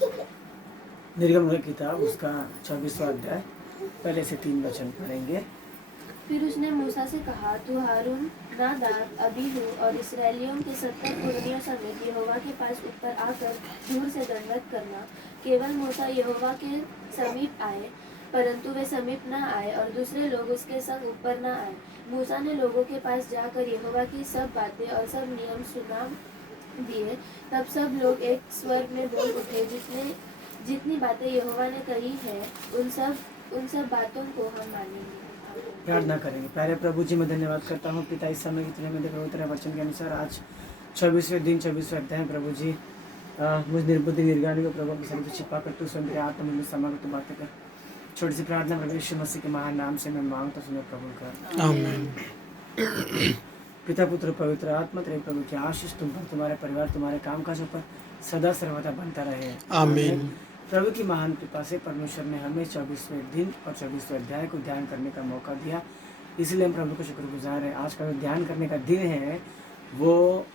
निर्गमन की किताब उसका 24वां अध्याय पहले से 3 वचन पढ़ेंगे। फिर उसने मूसा से कहा, तू हारून, नादाब, अबीहू और इसराइलियों के 70 पुरनियों समेत यहोवा के पास ऊपर आकर दूर से दंडवत करना। केवल मूसा यहोवा के समीप आए, परंतु वे समीप न आए और दूसरे लोग उसके संग ऊपर न आए। मूसा ने लोगों के पास जाकर यहोवा की सब बातें और सब नियम सुना दिए। तब सब लोग एक स्वर में बोल उठे, जितनी बातें यहोवा ने कही है उन सब बातों को हम मानेंगे। प्रार्थना करेंगे। प्यारे प्रभु जी, मैं धन्यवाद करता हूँ पिता इस समय इतने में प्रभु तेरे वचन के अनुसार आज 24वें दिन 24वें अध्याय प्रभु जी मुझ निर्बुद्धि निर्गानी को प्रभु की सभी छिपा कर तू स्वयं तेरे आत्मा में समा कर तू बातें कर। छोटी सी प्रार्थना प्रभु यीशु मसीह के महान नाम से मैं मांगता सुनो प्रभु का आमीन। पिता पुत्र पवित्र आत्मा तेरे प्रभु की आशीष तुम पर, तुम्हारे परिवार, तुम्हारे कामकाजों पर सदा सर्वदा बनता रहे आमीन। प्रभु की महान कृपा से परमेश्वर ने हमें 24वें दिन और 24वें अध्याय को ध्यान करने का मौका दिया, इसलिए हम प्रभु को शुक्रगुजार हैं। आज का जो ध्यान करने का दिन है वो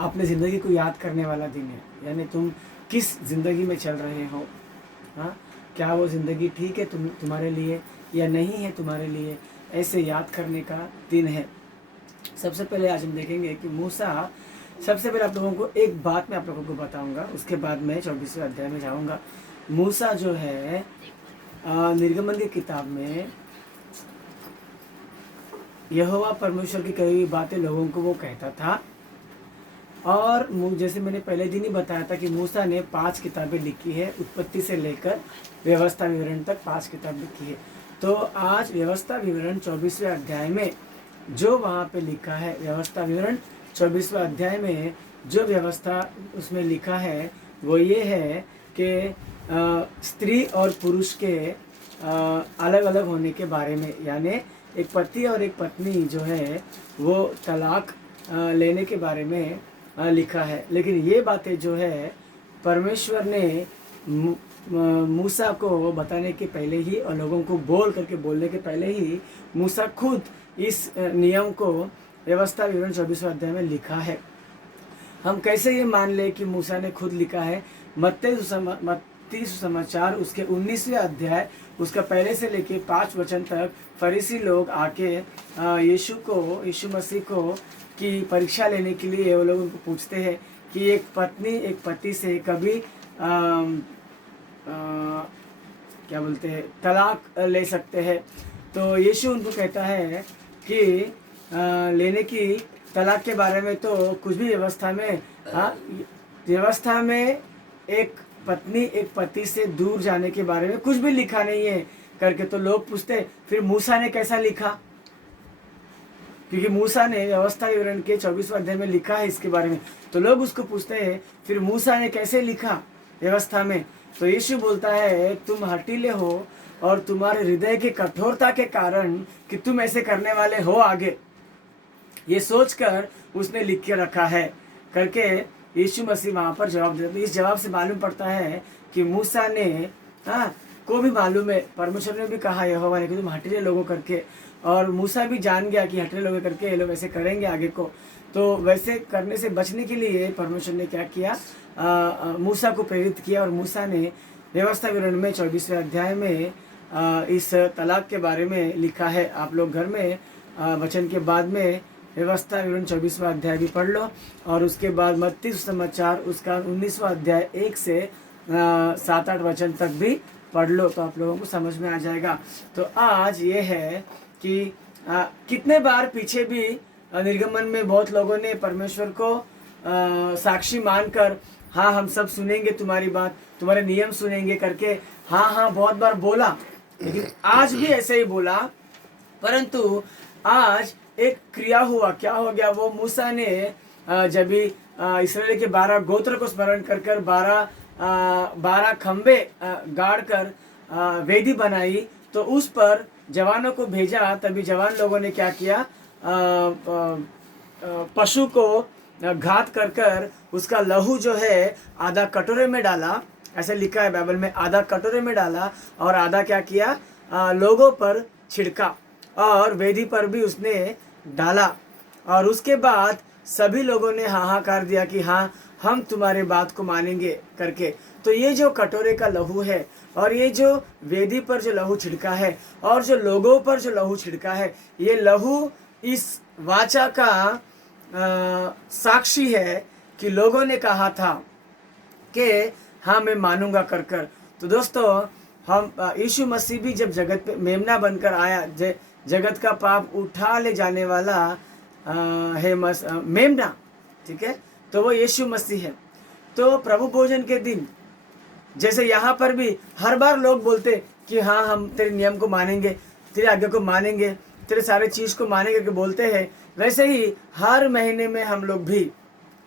अपने ज़िंदगी को याद करने वाला दिन है। यानी तुम किस ज़िंदगी में चल रहे हो, हाँ, क्या वो ज़िंदगी ठीक है तुम्हारे लिए या नहीं है तुम्हारे लिए, ऐसे याद करने का दिन है। सबसे पहले आज हम देखेंगे कि मूसा, सबसे पहले आप लोगों को एक बात मैं आप लोगों को बताऊंगा, उसके बाद मैं 24वें अध्याय में जाऊंगा। मूसा जो है निर्गमन की किताब में यहोवा परमेश्वर की कही हुई बातें लोगों को वो कहता था। और जैसे मैंने पहले दिन ही बताया था कि मूसा ने 5 किताबें लिखी है, उत्पत्ति से लेकर व्यवस्था विवरण तक 5 किताब लिखी है। तो आज व्यवस्था विवरण 24वें अध्याय में जो वहाँ पे लिखा है, व्यवस्था विवरण 24वें अध्याय में जो व्यवस्था उसमें लिखा है वो ये है कि स्त्री और पुरुष के अलग अलग होने के बारे में, यानी एक पति और एक पत्नी जो है वो तलाक लेने के बारे में लिखा है। लेकिन ये बातें जो है परमेश्वर ने मूसा को बताने के पहले ही और लोगों को बोलने के पहले ही मूसा खुद इस नियम को व्यवस्था विवरण 24वें अध्याय में लिखा है। हम कैसे ये मान ले कि मूसा ने खुद लिखा है? मत्ती सुसमाचार उसके 19वें अध्याय उसका पहले से लेके 5 वचन तक फरीसी लोग आके यीशु मसीह को की परीक्षा लेने के लिए वो लोग उनको पूछते हैं कि एक पत्नी एक पति से कभी क्या बोलते हैं तलाक ले सकते हैं? तो यीशु उनको कहता है कि लेने की तलाक के बारे में तो कुछ भी व्यवस्था में एक पत्नी एक पति से दूर जाने के बारे में कुछ भी लिखा नहीं है करके। तो लोग पूछते फिर मूसा ने कैसा लिखा? क्योंकि मूसा ने व्यवस्था विवरण के 24वें अध्याय में लिखा है इसके बारे में। तो लोग उसको पूछते हैं फिर मूसा ने कैसे लिखा व्यवस्था में? तो यीशु बोलता है तुम हठीले हो और तुम्हारे हृदय की कठोरता के कारण कि तुम ऐसे करने वाले हो आगे, ये सोचकर उसने लिख के रखा है करके यीशु मसीह वहाँ पर जवाब देते। इस जवाब से मालूम पड़ता है कि मूसा ने को भी मालूम है, परमेश्वर ने भी कहा यहोवा ने कि तुम हठीले लोगों करके, और मूसा भी जान गया कि हठीले लोगों करके ये लोग ऐसे करेंगे आगे को। तो वैसे करने से बचने के लिए परमेश्वर ने क्या किया, मूसा को प्रेरित किया और मूसा ने व्यवस्था विवरण में 24वें अध्याय में इस तलाक के बारे में लिखा है। आप लोग घर में वचन के बाद में व्यवस्था विवरण 24वां अध्याय भी पढ़ लो और उसके बाद मत्ती सुसमाचार उसका 19वां अध्याय 1 से 7-8 वचन तक भी पढ़ लो, तो आप लोगों को समझ में आ जाएगा। तो आज ये है कि कितने बार पीछे भी निर्गमन में बहुत लोगों ने परमेश्वर को साक्षी मानकर हाँ हम सब सुनेंगे तुम्हारी बात, तुम्हारे नियम सुनेंगे करके हाँ बहुत बार बोला, लेकिन आज भी ऐसे ही बोला। परंतु आज एक क्रिया हुआ, क्या हो गया? वो मूसा ने जब भी इस्राएल के 12 गोत्र को स्मरण कर 12 खंबे गाड़ कर वेदी बनाई, तो उस पर जवानों को भेजा। तभी जवान लोगों ने क्या किया, पशु को घात कर उसका लहू जो है आधा कटोरे में डाला, ऐसे लिखा है बाइबल में, आधा कटोरे में डाला और आधा क्या किया, लोगों पर छिड़का और वेदी पर भी उसने डाला। और उसके बाद सभी लोगों ने हाहाकार दिया कि हाँ हम तुम्हारे बात को मानेंगे करके। तो ये जो कटोरे का लहू है और ये जो वेदी पर जो लहू छिड़का है और जो लोगों पर जो लहू छिड़का है, ये लहू इस वाचा का साक्षी है कि लोगों ने कहा था कि हाँ मैं मानूंगा कर कर। तो दोस्तों, हम यीशु मसीह भी जब जगत पे मेमना बनकर आया, जगत का पाप उठा ले जाने वाला है मेमना, ठीक है, तो वो यीशु मसीह है। तो प्रभु भोजन के दिन जैसे यहाँ पर भी हर बार लोग बोलते कि हाँ हम तेरे नियम को मानेंगे, तेरे आज्ञा को मानेंगे, तेरे सारे चीज़ को मानेंगे कि बोलते हैं, वैसे ही हर महीने में हम लोग भी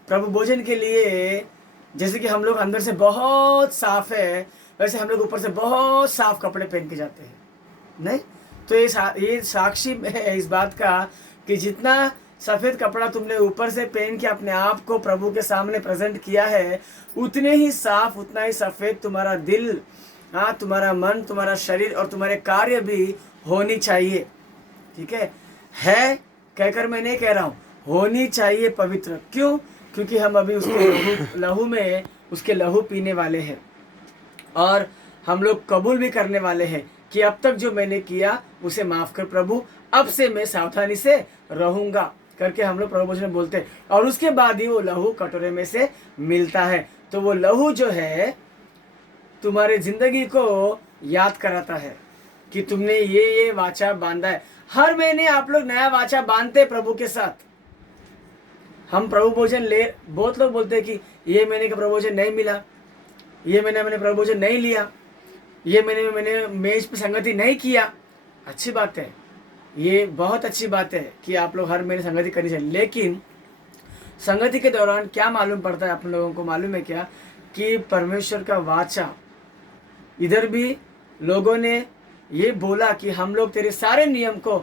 प्रभु भोजन के लिए, जैसे कि हम लोग अंदर से बहुत साफ है, वैसे हम लोग ऊपर से बहुत साफ कपड़े पहन के जाते हैं, नहीं? तो ये साक्षी है इस बात का कि जितना सफ़ेद कपड़ा तुमने ऊपर से पहन के अपने आप को प्रभु के सामने प्रेजेंट किया है, उतने ही साफ, उतना ही सफ़ेद तुम्हारा दिल, हाँ, तुम्हारा मन, तुम्हारा शरीर और तुम्हारे कार्य भी होनी चाहिए, ठीक है कहकर मैं नहीं कह रहा हूँ, होनी चाहिए पवित्र। क्यों? क्योंकि हम अभी उसके लहू में उसके लहू पीने वाले हैं और हम लोग कबूल भी करने वाले हैं कि अब तक जो मैंने किया उसे माफ़ कर प्रभु, अब से मैं सावधानी से रहूँगा करके हम लोग प्रभु भोजन में बोलते हैं। और उसके बाद ही वो लहू कटोरे में से मिलता है। तो वो लहू जो है तुम्हारे ज़िंदगी को याद कराता है कि तुमने ये वाचा बांधा है। हर महीने आप लोग नया वाचा बांधते प्रभु के साथ। हम प्रभु भोजन बहुत लोग बोलते हैं कि ये महीने का प्रभु भोजन नहीं मिला, ये महीने मैंने प्रभु भोजन नहीं लिया, ये महीने में मैंने मेज पे संगति नहीं किया। अच्छी बात है, ये बहुत अच्छी बात है कि आप लोग हर महीने संगति करनी चाहिए, लेकिन संगति के दौरान क्या मालूम पड़ता है आप लोगों को मालूम है क्या कि परमेश्वर का वाचा, इधर भी लोगों ने ये बोला कि हम लोग तेरे सारे नियम को,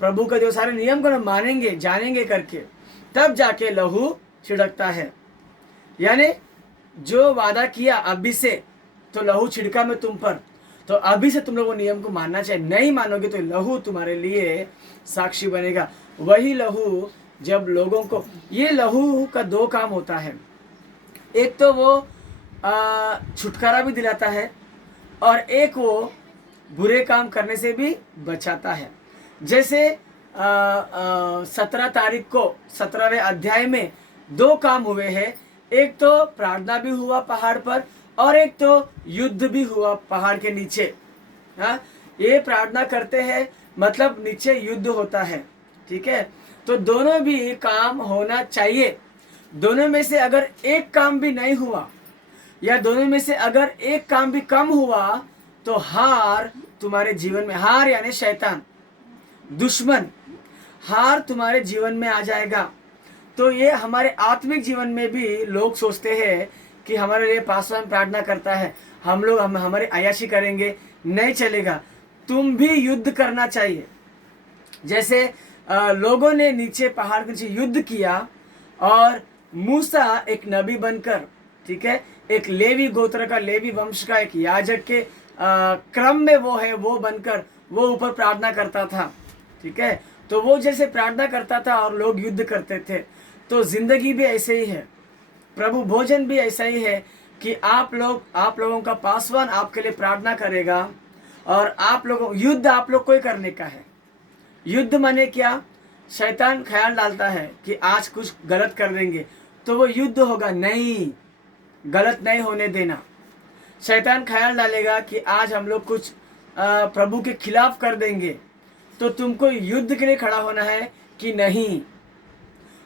प्रभु का जो सारे नियम को मानेंगे जानेंगे करके, तब जाके लहू छिड़कता है। यानी जो वादा किया अभी से, तो लहू छिड़का मैं तुम पर, तो अभी से तुम लोग वो नियम को मानना चाहिए। नहीं मानोगे तो लहू तुम्हारे लिए साक्षी बनेगा। वही लहू जब लोगों को, ये लहू का दो काम होता है, एक तो वो छुटकारा भी दिलाता है और एक वो बुरे काम करने से भी बचाता है। जैसे 17 तारीख को 17वें अध्याय में दो काम हुए हैं, एक तो प्रार्थना भी हुआ पहाड़ पर और एक तो युद्ध भी हुआ पहाड़ के नीचे। हाँ, ये प्रार्थना करते हैं मतलब नीचे युद्ध होता है, ठीक है। तो दोनों भी काम होना चाहिए। दोनों में से अगर एक काम भी नहीं हुआ या दोनों में से अगर एक काम भी कम हुआ तो हार तुम्हारे जीवन में, हार यानी शैतान, दुश्मन, हार तुम्हारे जीवन में आ जाएगा। तो ये हमारे आत्मिक जीवन में भी लोग सोचते हैं कि हमारे लिए पासवान प्रार्थना करता है, हम लोग हमारे अयाशी करेंगे, नहीं चलेगा। तुम भी युद्ध करना चाहिए। जैसे लोगों ने नीचे पहाड़ के नीचे युद्ध किया और मूसा एक नबी बनकर, ठीक है, एक लेवी गोत्र का, लेवी वंश का एक याजक के क्रम में वो है, वो बनकर वो ऊपर प्रार्थना करता था, ठीक है। तो वो जैसे प्रार्थना करता था और लोग युद्ध करते थे, तो जिंदगी भी ऐसे ही है, प्रभु भोजन भी ऐसा ही है कि आप लोगों का पासवान आपके लिए प्रार्थना करेगा और आप लोगों युद्ध आप लोग को ही करने का है। युद्ध माने क्या? शैतान ख्याल डालता है कि आज कुछ गलत कर देंगे तो वो युद्ध होगा, नहीं, गलत नहीं होने देना। शैतान ख्याल डालेगा कि आज हम लोग कुछ प्रभु के खिलाफ कर देंगे, तो तुमको युद्ध के लिए खड़ा होना है कि नहीं।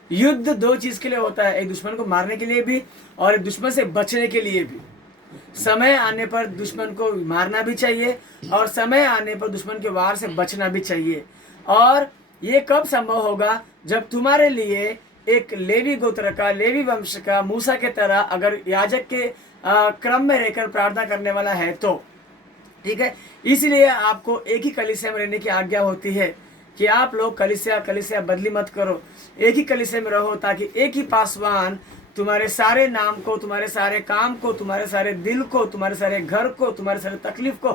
युद्ध दो चीज के लिए होता है, एक दुश्मन को मारने के लिए भी और एक दुश्मन से बचने के लिए भी। समय आने पर दुश्मन को मारना भी चाहिए और समय आने पर दुश्मन के वार से बचना भी चाहिए। और ये कब संभव होगा? जब तुम्हारे लिए एक लेवी गोत्र का, लेवी वंश का, मूसा के तरह अगर याजक के क्रम में रहकर प्रार्थना करने वाला है तो, ठीक है। इसलिए आपको एक ही कलीसिया में रहने की आज्ञा होती है कि आप लोग कलीसिया बदली मत करो, एक ही कलीसिया में रहो, ताकि एक ही पासवान तुम्हारे सारे नाम को, तुम्हारे सारे काम को, तुम्हारे सारे दिल को, तुम्हारे सारे घर को, तुम्हारे सारे तकलीफ को,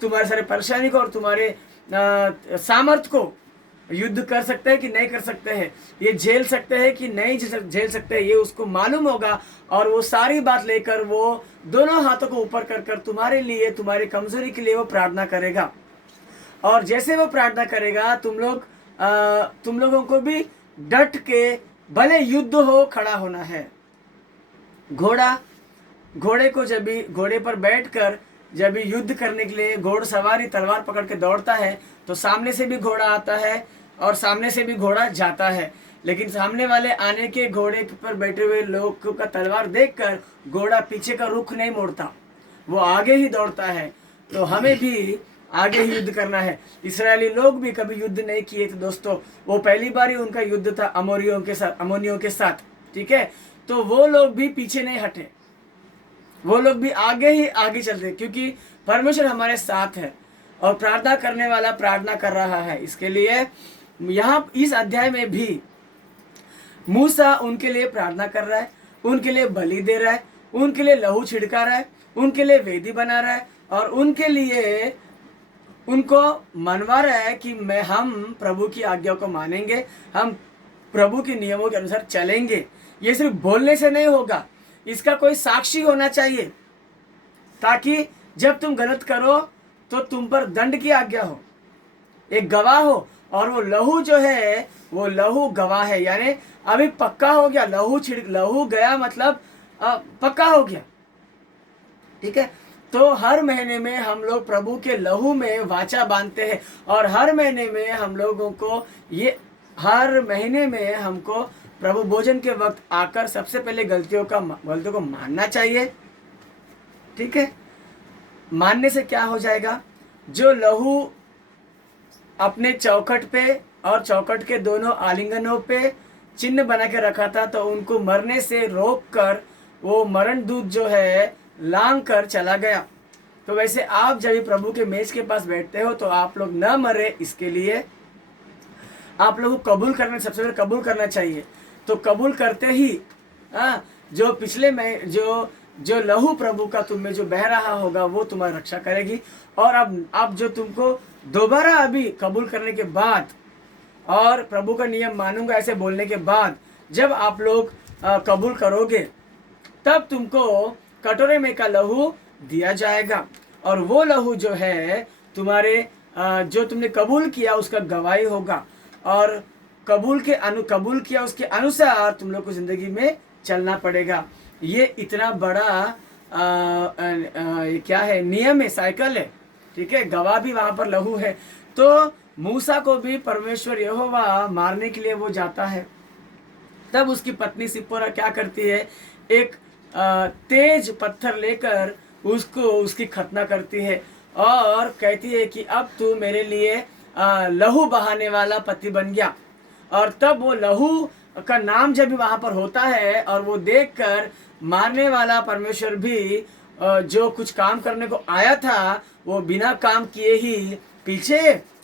तुम्हारे सारे परेशानी को और तुम्हारे सामर्थ को युद्ध कर सकते हैं कि नहीं कर सकते हैं, ये झेल सकते हैं कि नहीं झेल सकते हैं, ये उसको मालूम होगा। और वो सारी बात लेकर वो दोनों हाथों को ऊपर कर कर तुम्हारे लिए, तुम्हारी कमजोरी के लिए वो प्रार्थना करेगा। और जैसे वो प्रार्थना करेगा तुम लोगों को भी डट के भले युद्ध हो खड़ा होना है। घोड़े को जब भी घोड़े पर बैठकर जब भी युद्ध करने के लिए घोड़सवारी तलवार पकड़ के दौड़ता है तो सामने से भी घोड़ा आता है और सामने से भी घोड़ा जाता है, लेकिन सामने वाले आने के घोड़े पर बैठे हुए लोग का तलवार देखकर घोड़ा पीछे का रुख नहीं मोड़ता, वो आगे ही दौड़ता है। तो हमें भी आगे ही युद्ध करना है। इस्राएली लोग भी कभी युद्ध नहीं किए थे दोस्तों, वो पहली बार ही उनका युद्ध था अमोनियों के साथ, ठीक है। तो वो लोग भी पीछे नहीं हटे, वो लोग भी आगे ही आगे चलते, क्योंकि परमेश्वर हमारे साथ है और प्रार्थना करने वाला प्रार्थना कर रहा है। इसके लिए यहाँ इस अध्याय में भी मूसा उनके लिए प्रार्थना कर रहा है, उनके लिए बलि दे रहा है, उनके लिए लहू छिड़का रहा है, उनके लिए वेदी बना रहा है और उनके लिए उनको मनवा रहा है कि हम प्रभु की आज्ञा को मानेंगे, हम प्रभु के नियमों के अनुसार चलेंगे। ये सिर्फ बोलने से नहीं होगा, इसका कोई साक्षी होना चाहिए, ताकि जब तुम गलत करो तो तुम पर दंड की आज्ञा हो, एक गवाह हो। और वो लहू जो है वो लहू गवाह है, यानी अभी पक्का हो गया, लहू गया मतलब पक्का हो गया, ठीक है। तो हर महीने में हम लोग प्रभु के लहू में वाचा बांधते हैं और हर महीने में हम लोगों को हर महीने में हमको प्रभु भोजन के वक्त आकर सबसे पहले गलतियों को मानना चाहिए, ठीक है। मानने से क्या हो जाएगा, जो लहू अपने चौखट पे और चौखट के दोनों आलिंगनों पे चिन्ह बना के रखा था, तो उनको मरने से रोक कर वो मरण दूत जो है लांग कर चला गया। तो वैसे आप जब भी प्रभु के मेज के पास बैठते हो तो आप लोग न मरे, इसके लिए आप लोगों को कबूल करना, सबसे पहले कबूल करना चाहिए। तो कबूल करते ही जो पिछले में जो लहू प्रभु का तुम में जो बह रहा होगा वो तुम्हारी रक्षा करेगी। और अब जो तुमको दोबारा अभी कबूल करने के बाद और प्रभु का नियम मानूंगा ऐसे बोलने के बाद जब आप लोग कबूल करोगे, तब तुमको कटोरे में का लहू दिया जाएगा और वो लहू जो है तुम्हारे जो तुमने कबूल किया उसका गवाही होगा। और कबूल किया उसके अनुसार तुम लोग को जिंदगी में चलना पड़ेगा। ये इतना बड़ा क्या है, नियम है, साइकिल है, ठीक है। गवाह भी वहां पर लहू है। तो मूसा को भी परमेश्वर यहोवा मारने के लिए वो जाता है। तब उसकी पत्नी सिप्पोरा क्या करती है, एक तेज पत्थर लेकर उसकी खतना करती है और कहती है कि अब तू मेरे लिए लहू बहाने वाला पति बन गया। और तब वो लहू का नाम जब भी वहां पर होता है और वो देखकर मारने वाला परमेश्वर भी जो कुछ काम करने को आया था वो बिना काम किए ही पीछे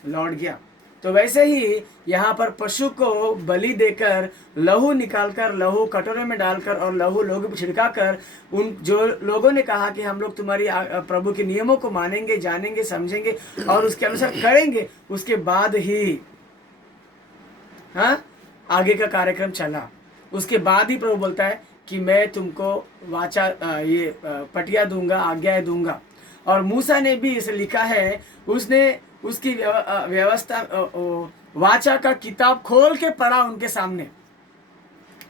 लौट गया। तो वैसे ही यहाँ पर पशु को बलि देकर लहू निकालकर, लहू कटोरे में डालकर और लहू लोगों पर छिड़काकर, उन जो लोगों ने कहा कि हम लोग तुम्हारी प्रभु के नियमों को मानेंगे, जानेंगे, समझेंगे और उसके अनुसार करेंगे, उसके बाद ही आगे का कार्यक्रम चला। उसके बाद ही प्रभु बोलता है कि मैं तुमको वाचा ये पटिया दूंगा, आज्ञाएं दूंगा। और मूसा ने भी इसे लिखा है, उसने उसकी व्यवस्था वाचा का किताब खोल के पढ़ा उनके सामने,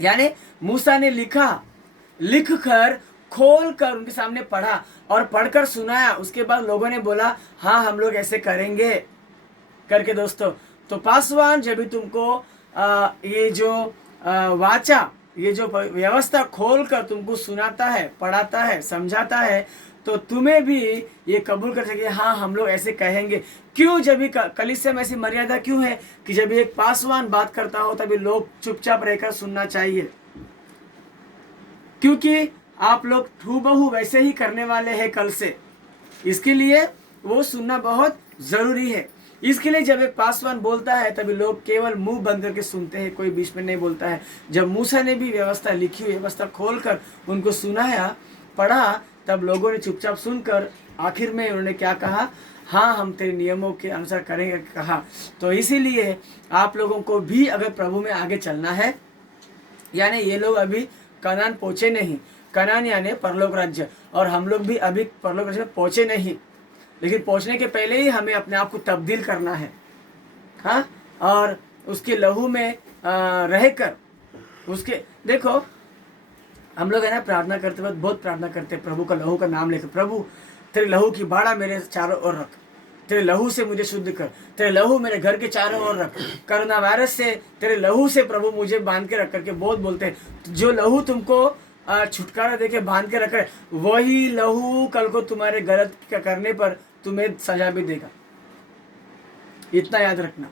यानी मूसा ने लिख कर खोल कर उनके सामने पढ़ा और पढ़कर सुनाया। उसके बाद लोगों ने बोला हाँ हम लोग ऐसे करेंगे करके। दोस्तों तो पासवान जब भी तुमको ये जो वाचा, ये जो व्यवस्था खोल कर तुमको सुनाता है, पढ़ाता है, समझाता है, तो तुम्हें भी ये कबूल कर सके हाँ हम लोग ऐसे कहेंगे। क्यों, जब भी कलीसिया में ऐसी मर्यादा क्यों है कि जब एक पासवान बात करता हो तभी लोग चुपचाप रहकर सुनना चाहिए, क्योंकि आप लोग हूबहू वैसे ही करने वाले हैं कल से, इसके लिए वो सुनना बहुत जरूरी है। इसके लिए जब एक पासवान बोलता है तभी लोग केवल मुंह बंद करके सुनते हैं, कोई बीच में नहीं बोलता है। जब मूसा ने भी व्यवस्था लिखी हुई व्यवस्था खोलकर उनको सुनाया, पढ़ा, तब लोगों ने चुपचाप सुनकर आखिर में उन्होंने क्या कहा, हाँ हम तेरे नियमों के अनुसार करेंगे कहा। तो इसीलिए आप लोगों को भी अगर प्रभु में आगे चलना है, यानी ये लोग अभी कनान पहुँचे नहीं, कनान यानी परलोक राज्य, और हम लोग भी अभी परलोक राज्य में पहुँचे नहीं, लेकिन पहुँचने के पहले ही हमें अपने आप को तब्दील करना है। हाँ, और उसके लहू में रहकर उसके, देखो हम लोग है ना प्रार्थना करते वक्त बहुत प्रार्थना करते हैं, प्रभु का लहू का नाम लेकर, प्रभु तेरे लहू की बाड़ा मेरे चारों ओर रख, तेरे लहू से मुझे शुद्ध कर, तेरे लहू मेरे घर के चारों ओर रख, कोरोना वायरस से तेरे लहू से प्रभु मुझे बांध के रख करके बहुत बोलते हैं। जो लहू तुमको छुटकारा देके बांध के रख रहे, वही लहू कल को तुम्हारे गलत करने पर तुम्हें सजा भी देगा, इतना याद रखना।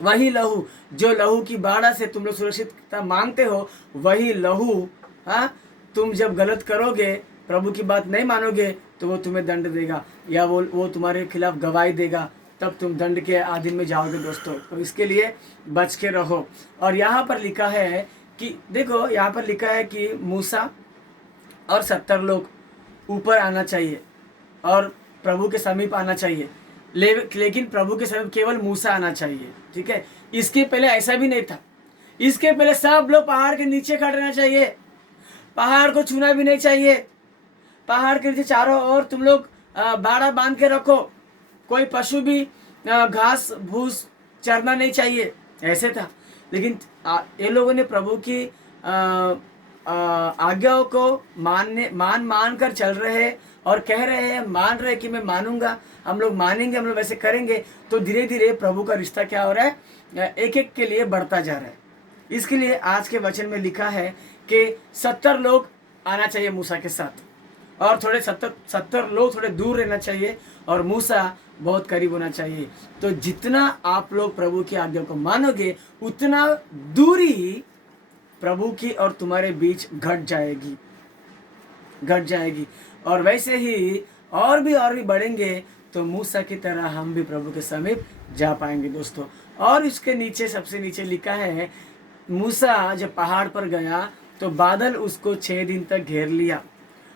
वही लहू, जो लहू की बाड़ा से तुम लोग सुरक्षितता मांगते हो, वही लहू, हाँ, तुम जब गलत करोगे, प्रभु की बात नहीं मानोगे, तो वो तुम्हें दंड देगा, या वो तुम्हारे खिलाफ गवाही देगा, तब तुम दंड के अधीन में जाओगे दोस्तों। तो इसके लिए बच के रहो। और यहाँ पर लिखा है कि देखो, यहाँ पर लिखा है कि मूसा और 70 लोग ऊपर आना चाहिए और प्रभु के समीप आना चाहिए, लेकिन प्रभु के समीप केवल मूसा आना चाहिए। ठीक है, इसके पहले ऐसा भी नहीं था। इसके पहले सब लोग पहाड़ के नीचे खड़े रहना चाहिए, पहाड़ को छूना भी नहीं चाहिए, पहाड़ के नीचे चारों ओर तुम लोग बाड़ा बांध के रखो, कोई पशु भी घास भूस चरना नहीं चाहिए, ऐसे था। लेकिन ये लोगों ने प्रभु की आज्ञाओं को मान कर चल रहे हैं और कह रहे हैं, मान रहे कि मैं मानूंगा, हम लोग मानेंगे, हम लोग वैसे करेंगे। तो धीरे धीरे प्रभु का रिश्ता क्या हो रहा है, एक एक के लिए बढ़ता जा रहा है। इसके लिए आज के वचन में लिखा है कि 70 लोग आना चाहिए मूसा के साथ, और थोड़े 70 लोग थोड़े दूर रहना चाहिए, और मूसा बहुत करीब होना चाहिए। तो जितना आप लोग प्रभु की आज्ञा को मानोगे, उतना दूरी प्रभु की और तुम्हारे बीच घट जाएगी। और वैसे ही और भी बढ़ेंगे, तो मूसा की तरह हम भी प्रभु के समीप जा पाएंगे दोस्तों। और इसके नीचे, सबसे नीचे लिखा है, मूसा जब पहाड़ पर गया तो बादल उसको 6 दिन तक घेर लिया,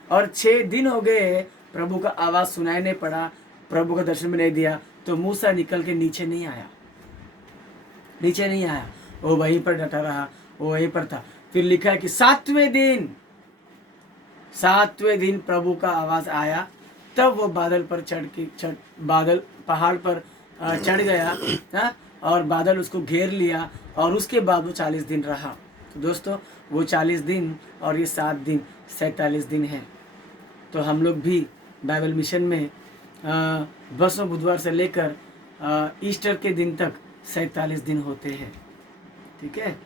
और 6 दिन हो गए, प्रभु का आवाज़ सुनाई नहीं पड़ा, प्रभु का दर्शन भी नहीं दिया। तो मूसा निकल के नीचे नहीं आया, वो वहीं पर डटा रहा, वो वहीं पर था। फिर लिखा है कि 7वें दिन प्रभु का आवाज़ आया, तब वो बादल पर बादल पहाड़ पर चढ़ गया, हाँ, और बादल उसको घेर लिया, और उसके बाद वो 40 दिन रहा। तो दोस्तों, वो 40 दिन और ये 7 दिन 47 दिन है। तो हम लोग भी बाइबल मिशन में बसों बुधवार से लेकर ईस्टर के दिन तक 47 दिन होते हैं। ठीक है,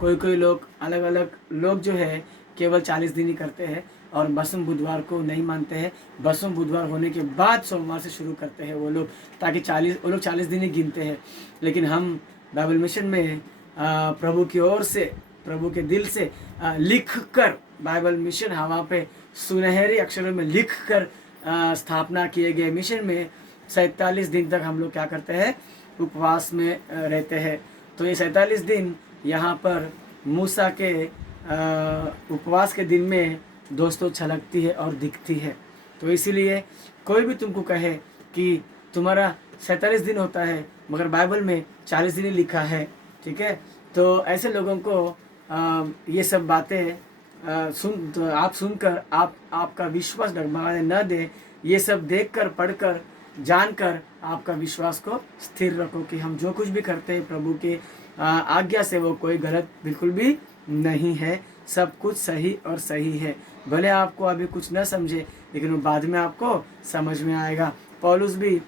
कोई लोग अलग अलग लोग जो है केवल 40 दिन ही करते हैं, और बसम बुधवार को नहीं मानते हैं। बसम बुधवार होने के बाद सोमवार से शुरू करते हैं वो लोग, ताकि वो लोग 40 दिन ही गिनते हैं। लेकिन हम बाइबल मिशन में प्रभु की ओर से, प्रभु के दिल से लिख कर, बाइबल मिशन हवा पे सुनहरे अक्षरों में लिख कर स्थापना किए गए मिशन में 47 दिन तक हम लोग क्या करते हैं, उपवास में रहते हैं। तो ये 47 दिन यहाँ पर मूसा के उपवास के दिन में दोस्तों छलकती है और दिखती है। तो इसीलिए कोई भी तुमको कहे कि तुम्हारा 47 दिन होता है, मगर बाइबल में 40 दिन ही लिखा है, ठीक है, तो ऐसे लोगों को ये सब बातें तो आप सुनकर आपका विश्वास डगमगाने न दे। ये सब देखकर, पढ़कर, जानकर आपका विश्वास को स्थिर रखो कि हम जो कुछ भी करते हैं प्रभु के आज्ञा से, वो कोई गलत बिल्कुल भी नहीं है, सब कुछ सही और सही है। भले आपको अभी कुछ न समझे, लेकिन वो बाद में आपको समझ में आएगा। पौलुस भी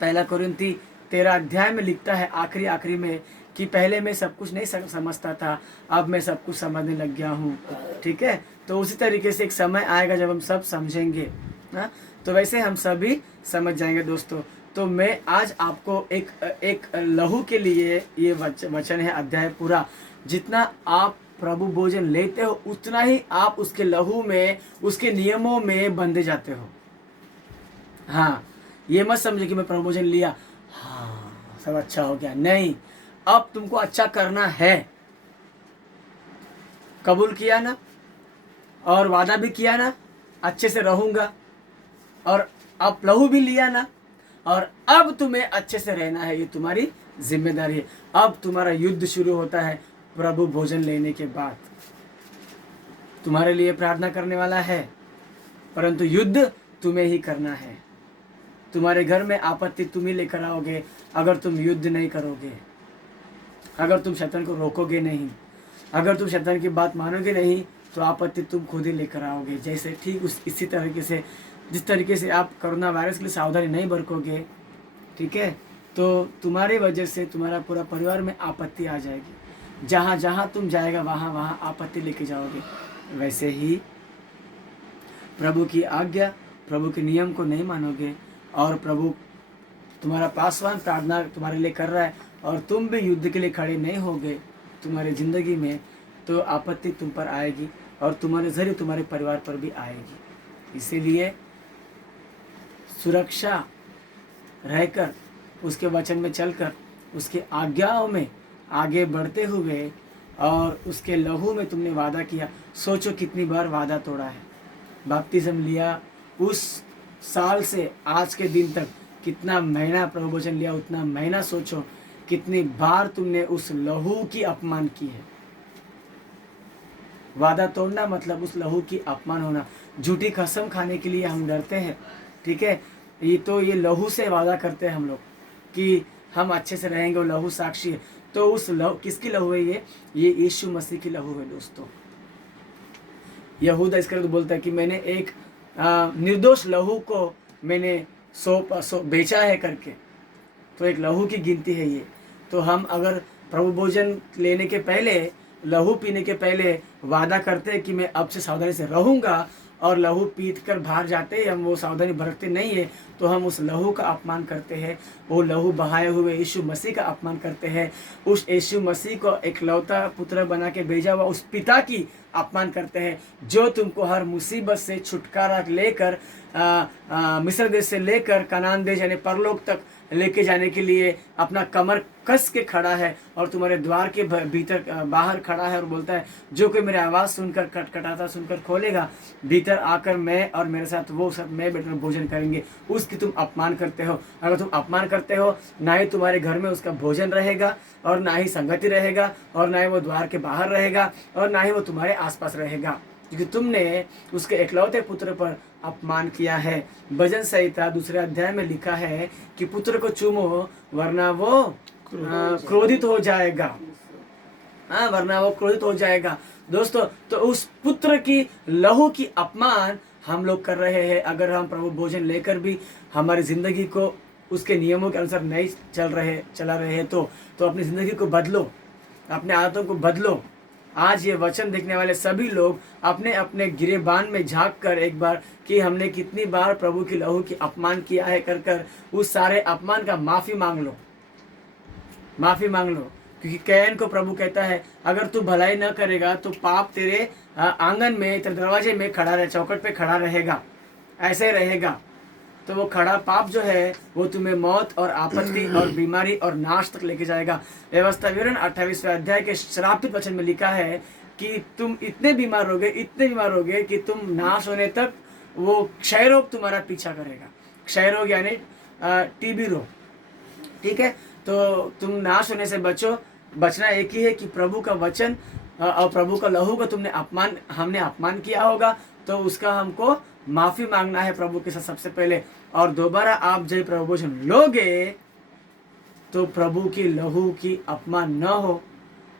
1 कोरिन्थी 13 अध्याय में लिखता है आखिरी में कि पहले मैं सब कुछ नहीं समझता था, अब मैं सब कुछ समझने लग गया हूँ। ठीक है, तो उसी तरीके से एक समय आएगा जब हम सब समझेंगे, हाँ, तो वैसे हम सभी समझ जाएंगे दोस्तों। तो मैं आज आपको एक लहू के लिए ये वचन है, अध्याय पूरा, जितना आप प्रभु भोजन लेते हो उतना ही आप उसके लहू में, उसके नियमों में बंधे जाते हो। हाँ, ये मत समझे कि मैं प्रभु भोजन लिया, हाँ सब अच्छा हो गया, नहीं, अब तुमको अच्छा करना है। कबूल किया ना, और वादा भी किया ना, अच्छे से रहूंगा, और अब लहू भी लिया ना, और अब तुम्हें अच्छे से रहना है, ये तुम्हारी जिम्मेदारी है। अब तुम्हारा युद्ध शुरू होता है प्रभु भोजन लेने के बाद। तुम्हारे लिए प्रार्थना करने वाला है, परंतु युद्ध तुम्हें ही करना है। तुम्हारे घर में आपत्ति तुम ही लेकर आओगे अगर तुम युद्ध नहीं करोगे, अगर तुम शैतान को रोकोगे नहीं, अगर तुम शैतान की बात मानोगे नहीं, तो आपत्ति तुम खुद ही लेकर आओगे। जैसे ठीक इसी तरीके से, जिस तरीके से आप कोरोना वायरस के लिए सावधानी नहीं बरतोगे, ठीक है, तो तुम्हारी वजह से तुम्हारा पूरा परिवार में आपत्ति आ जाएगी। जहाँ जहाँ तुम जाएगा वहाँ वहाँ आपत्ति लेके जाओगे। वैसे ही प्रभु की आज्ञा, प्रभु के नियम को नहीं मानोगे, और प्रभु तुम्हारा पासवान प्रार्थना तुम्हारे लिए कर रहा है और तुम भी युद्ध के लिए खड़े नहीं होगे तुम्हारी ज़िंदगी में, तो आपत्ति तुम पर आएगी और तुम्हारे जरिए तुम्हारे परिवार पर भी आएगी। इसीलिए सुरक्षा रहकर, उसके वचन में चलकर, उसके आज्ञाओं में आगे बढ़ते हुए, और उसके लहू में तुमने वादा किया। सोचो कितनी बार वादा तोड़ा है। बपतिस्म लिया उस साल से आज के दिन तक कितना महीना प्रभु वचन लिया, उतना महीना सोचो कितनी बार तुमने उस लहू की अपमान की है। वादा तोड़ना मतलब उस लहू की अपमान होना। झूठी कसम खाने के लिए हम डरते हैं, ठीक है, ये लहू से वादा करते हैं हम लोग कि हम अच्छे से रहेंगे, वो लहू साक्षी है। तो उस लहू, किसकी लहू है ये यीशु मसीह की लहू है दोस्तों। यहूदा इसका तो बोलता है कि मैंने एक निर्दोष लहू को मैंने बेचा है करके, तो एक लहू की गिनती है ये। तो हम अगर प्रभु भोजन लेने के पहले, लहू पीने के पहले वादा करते हैं कि मैं अब से सावधानी से रहूँगा, और लहू पीट कर बाहर जाते हैं, हम वो सावधानी बरतते नहीं है, तो हम उस लहू का अपमान करते हैं। वो लहू बहाए हुए यीशु मसीह का अपमान करते हैं। उस यीशु मसीह को एकलौता पुत्र बना के भेजा हुआ उस पिता की अपमान करते हैं, जो तुमको हर मुसीबत से छुटकारा लेकर मिस्र देश से लेकर कनान देश यानी परलोक तक लेके जाने के लिए अपना कमर कस के खड़ा है, और तुम्हारे द्वार के भीतर बाहर खड़ा है और बोलता है, जो कोई मेरी आवाज़ सुनकर खटखटाता सुनकर खोलेगा, भीतर आकर मैं और मेरे साथ वो सब मैं बैठकर भोजन करेंगे। उसकी तुम अपमान करते हो। अगर तुम अपमान करते हो, ना ही तुम्हारे घर में उसका भोजन रहेगा, और ना ही संगति रहेगा, और ना ही वो द्वार के बाहर रहेगा, और ना ही वो तुम्हारे आसपास रहेगा, क्योंकि तुमने उसके एकलौते पुत्र पर अपमान किया है। भजन संहिता 2 अध्याय में लिखा है कि पुत्र को चूमो वरना वो क्रोधित हो जाएगा। हाँ, वरना वो क्रोधित हो जाएगा। दोस्तों, तो उस पुत्र की लहू की अपमान हम लोग कर रहे हैं। अगर हम प्रभु भोजन लेकर भी हमारी ज़िंदगी को उसके नियमों के अनुसार नहीं चला रहे हैं, तो अपनी ज़िंदगी को बदलो, अपने आदतों को बदलो। आज ये वचन देखने वाले सभी लोग अपने अपने गिरेबान में झांक कर एक बार कि हमने कितनी बार प्रभु की लहू की अपमान किया है कर उस सारे अपमान का माफ़ी मांग लो, माफ़ी मांग लो। क्योंकि कैन को प्रभु कहता है, अगर तू भलाई न करेगा तो पाप तेरे आंगन में, तेरे दरवाजे में खड़ा रहे, चौखट पे खड़ा रहेगा, ऐसे रहेगा। तो वो खड़ा पाप जो है वो तुम्हें मौत और आपत्ति और बीमारी और नाश तक लेके जाएगा। व्यवस्था विवरण 28वें अध्याय के श्रापित वचन में लिखा है कि तुम इतने बीमार होगे कि तुम नाश होने तक वो क्षय रोग तुम्हारा पीछा करेगा। क्षय रोग यानी टीबी रोग, ठीक है। तो तुम नाश होने से बचना एक ही है कि प्रभु का वचन और प्रभु का लहू का हमने अपमान किया होगा, तो उसका हमको माफ़ी मांगना है प्रभु के साथ सबसे पहले। और दोबारा आप जब प्रभु भोजन लोगे तो प्रभु की लहू की अपमान न हो,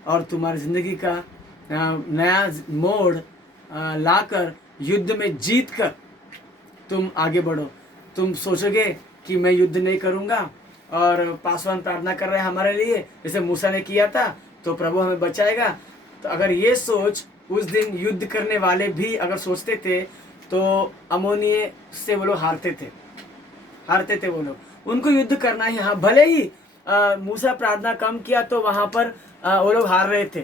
और तुम्हारी ज़िंदगी का नया मोड़ लाकर युद्ध में जीत कर तुम आगे बढ़ो। तुम सोचोगे कि मैं युद्ध नहीं करूँगा, और पासवान प्रार्थना कर रहे हैं हमारे लिए जैसे मूसा ने किया था, तो प्रभु हमें बचाएगा। तो अगर ये सोच उस दिन युद्ध करने वाले भी अगर सोचते थे, तो अमोनिये से वो लोग हारते थे वो लोग। उनको युद्ध करना ही, हाँ, भले ही मूसा प्रार्थना कम किया तो वहाँ पर वो लोग हार रहे थे,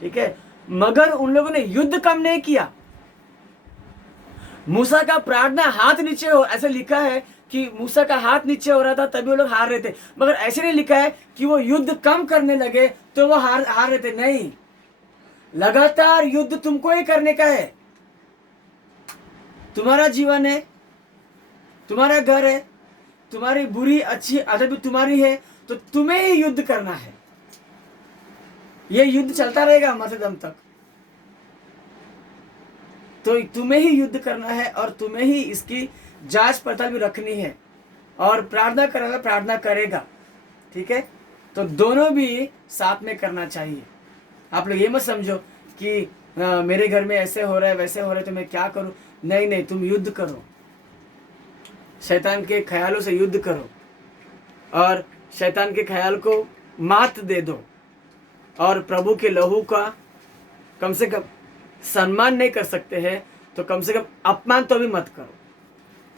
ठीक है, मगर उन लोगों ने युद्ध कम नहीं किया। मूसा का प्रार्थना हाथ नीचे हो, ऐसे लिखा है कि मूसा का हाथ नीचे हो रहा था तभी वो लोग हार रहे थे, मगर ऐसे नहीं लिखा है कि वो युद्ध कम करने लगे तो वो हार रहे थे। नहीं, लगातार युद्ध तुमको ही करने का है। तुम्हारा जीवन है, तुम्हारा घर है, तुम्हारी बुरी अच्छी आदत भी तुम्हारी है, तो तुम्हें ही युद्ध करना है। ये युद्ध चलता रहेगा मरते दम तक। तो तुम्हें ही युद्ध करना है और तुम्हें ही इसकी जांच पड़ताल भी रखनी है। और प्रार्थना करेगा, प्रार्थना करेगा, ठीक है। तो दोनों भी साथ में करना चाहिए। आप लोग ये मत समझो कि मेरे घर में ऐसे हो रहा है वैसे हो रहा है तो मैं क्या करूं। नहीं नहीं, तुम युद्ध करो, शैतान के ख्यालों से युद्ध करो और शैतान के ख्याल को मात दे दो। और प्रभु के लहू का कम से कम सम्मान नहीं कर सकते हैं तो कम से कम अपमान तो भी मत करो।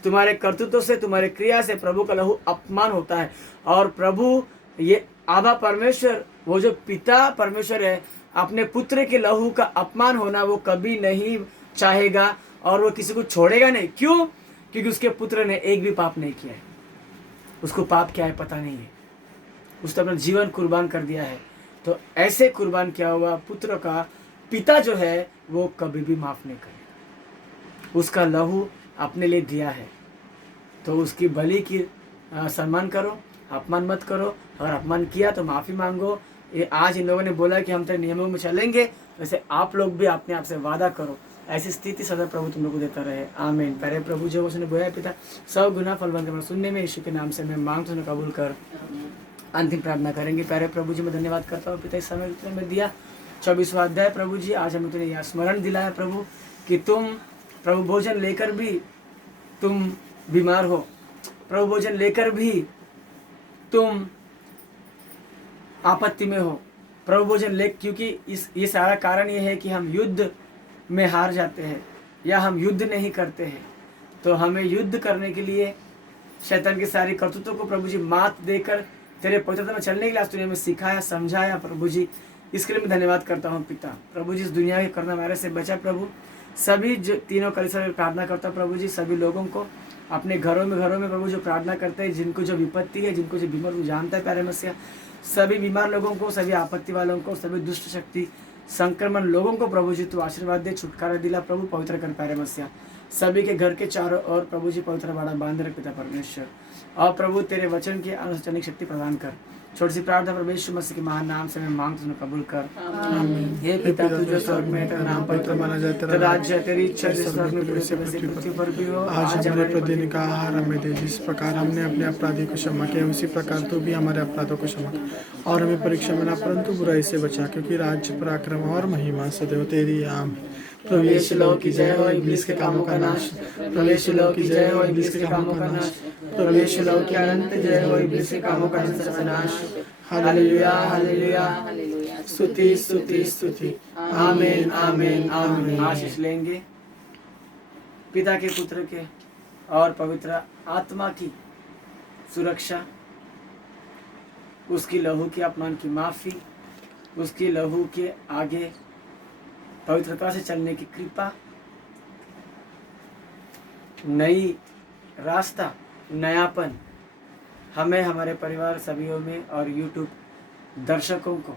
तुम्हारे कर्तृत्व से, तुम्हारे क्रिया से प्रभु का लहू अपमान होता है। और प्रभु ये आभा परमेश्वर, वो जो पिता परमेश्वर है, अपने पुत्र के लहू का अपमान होना वो कभी नहीं चाहेगा और वो किसी को छोड़ेगा नहीं। क्यों? क्योंकि उसके पुत्र ने एक भी पाप नहीं किया है। उसको पाप क्या है पता नहीं है, उसने अपना जीवन कुर्बान कर दिया है। तो ऐसे कुर्बान किया हुआ पुत्र का पिता जो है वो कभी भी माफ नहीं करेगा। उसका लहू अपने लिए दिया है तो उसकी बलि की सम्मान करो, अपमान मत करो। अगर अपमान किया तो माफ़ी मांगो। ये आज इन लोगों ने बोला कि हम तेरे नियमों में चलेंगे, वैसे आप लोग भी अपने आप से वादा करो। ऐसी स्थिति सदा प्रभु तुम लोग को देता रहे, आमीन। प्यारे प्रभु जो उसने बोया पिता, सब गुना फलवंत सुनने में यीशु के नाम से मैं मांग तुमने कबूल कर। अंतिम प्रार्थना करेंगे। प्यारे प्रभु जी मैं धन्यवाद करता हूँ पिता, इस समय तुमने मैं दिया 24वां अध्याय प्रभु जी। आज हमें तुमने यह स्मरण दिलाया प्रभु कि तुम प्रभु भोजन लेकर भी तुम बीमार हो, प्रभु भोजन लेकर भी तुम आपत्ति में हो। प्रभु भोजन ले, क्योंकि ये सारा कारण ये है कि हम युद्ध में हार जाते हैं या हम युद्ध नहीं करते हैं। तो हमें युद्ध करने के लिए शैतान के सारी कर्तृत्वों को प्रभु जी मात देकर तेरे पवित्रता में चलने के लिए आज तूने हमें सिखाया, समझाया प्रभु जी। इसके लिए मैं धन्यवाद करता हूँ पिता। प्रभु जी इस दुनिया के करना मेरे से बचा प्रभु। सभी जो तीनों कलीसिया में प्रार्थना करता हूँ प्रभु जी, सभी लोगों को अपने घरों में प्रभु जो प्रार्थना करते हैं, जिनको जो विपत्ति है, जिनको जो बीमार जानता है प्यारे मसीहा, सभी बीमार लोगों को, सभी आपत्ति वालों को, सभी दुष्ट शक्ति संक्रमण लोगों को प्रभु जी तू आशीर्वाद दे, छुटकारा दिला प्रभु, पवित्र कर प्यारे मसीहा। सभी के घर के चारों ओर प्रभु जी पवित्र बाड़ा बांध रख पिता परमेश्वर। और प्रभु तेरे वचन की अनुसरण शक्ति प्रदान कर। छोटी सी प्रार्थना प्रभु यीशु मसीह के महान नाम से मैं मांग तुझे कबूल कर, आमीन। हे पिता तू जो स्वर्ग में है, तेरा नाम पवित्र माना जाए, तेरा राज्य, तेरी इच्छा जिस स्वर्ग में पृथ्वी पर भी हो। आज हमारे प्रतिदिन का आहार हमें दे, जिस प्रकार हमने अपने अपराधी को क्षमा किया उसी प्रकार तू भी हमारे अपराधों को क्षमा कर, और हमें परीक्षा में ना परंतु बुराई से बचा, क्योंकि राज्य, पराक्रम और महिमा सदैव तेरी, आमीन। प्रभु यीशु लोग की जय हो, इब्लिस के कामों का नाश। प्रभु यीशु लोग की जय हो, इब्लिस के कामों का नाश। प्रभु यीशु लोग की अनंत जय हो, इब्लिस के कामों का सर्वनाश। हालेलुया हालेलुया, स्तुति स्तुति स्तुति, आमीन आमीन आमीन। आशीष लेंगे पिता के, पुत्र के और पवित्र आत्मा की सुरक्षा, उसकी लहू के अपमान की माफी, उसकी लहू के आगे पवित्रता से चलने की कृपा, नई रास्ता, नयापन हमें, हमारे परिवार सभीयों में और YouTube दर्शकों को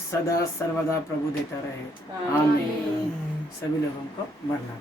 सदा सर्वदा प्रभु देता रहे, आमीन। सभी लोगों को मरना।